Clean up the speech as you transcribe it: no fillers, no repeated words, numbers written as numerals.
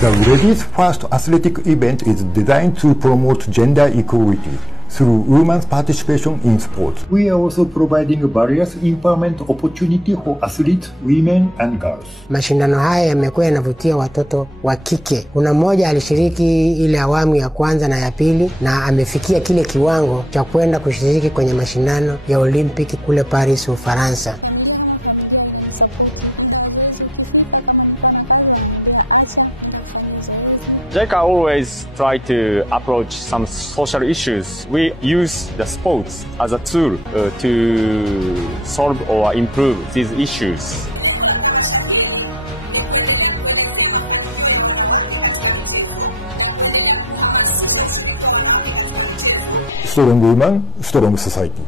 The ladies' first athletic event is designed to promote gender equality through women's participation in sports. We are also providing various empowerment opportunity for athletes, women and girls. Mashindano haya yamekuwa yanavutia watoto wa kike. Kuna mmoja alishiriki ile awamu ya kwanza na ya pili na amefikia kile kiwango cha kwenda kushiriki kwenye mashindano ya Olimpiki kule Paris, Ufaransa. JICA always try to approach some social issues. We use the sports as a tool to solve or improve these issues. Strong women, strong society.